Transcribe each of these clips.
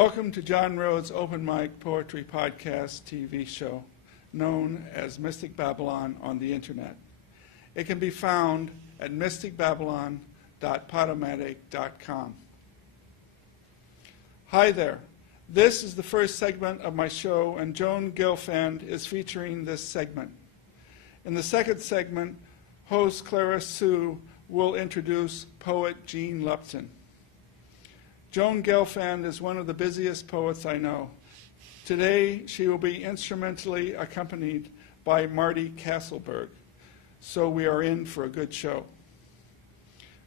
Welcome to John Rhodes' Open Mic Poetry Podcast TV show, known as Mystic Babylon on the Internet. It can be found at mysticbabylon.podomatic.com. Hi there. This is the first segment of my show, and Joan Gelfand is featuring this segment. In the second segment, host Clara Sue will introduce poet Jean Lupton. Joan Gelfand is one of the busiest poets I know. Today, she will be instrumentally accompanied by Marty Castleberg, so we are in for a good show.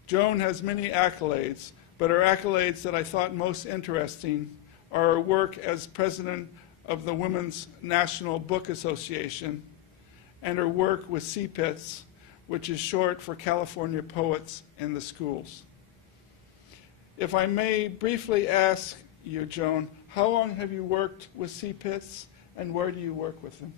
Joan has many accolades, but her accolades that I thought most interesting are her work as president of the Women's National Book Association and her work with CPITS, which is short for California Poets in the Schools. If I may briefly ask you, Joan, how long have you worked with CPITS and where do you work with them?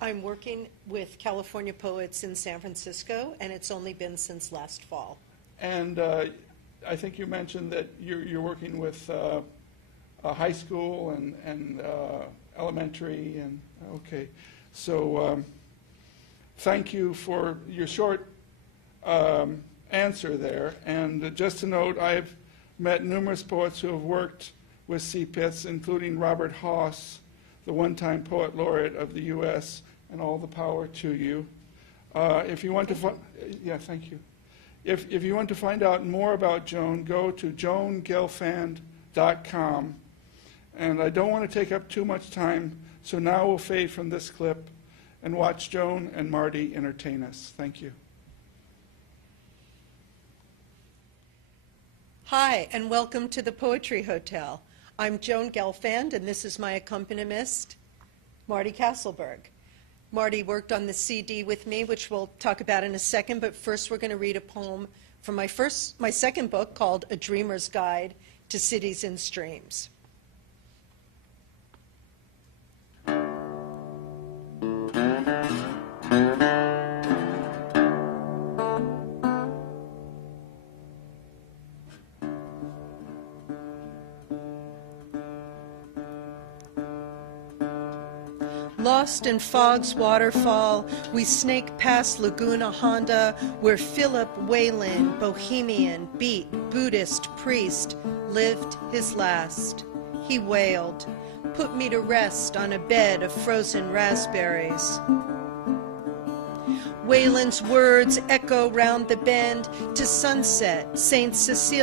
I'm working with California Poets in San Francisco, and it's only been since last fall. And I think you mentioned that you're working with a high school and elementary, and okay. So thank you for your short answer there. And just to note, I've met numerous poets who have worked with CPITS, including Robert Haas, the one-time poet laureate of the U.S., and all the power to you. If you want to thank you. If you want to find out more about Joan, go to joangelfand.com. And I don't want to take up too much time, so now we'll fade from this clip and watch Joan and Marty entertain us. Thank you. Hi, and welcome to the Poetry Hotel. I'm Joan Gelfand, and this is my accompanist, Marty Castleberg. Marty worked on the CD with me, which we'll talk about in a second, but first we're going to read a poem from my second book called A Dreamer's Guide to Cities and Streams. Lost in Fog's waterfall, we snake past Laguna Honda, where Philip Whalen, Bohemian, beat, Buddhist priest, lived his last. He wailed, "Put me to rest on a bed of frozen raspberries." Whalen's words echo round the bend to sunset, St. Cecilia.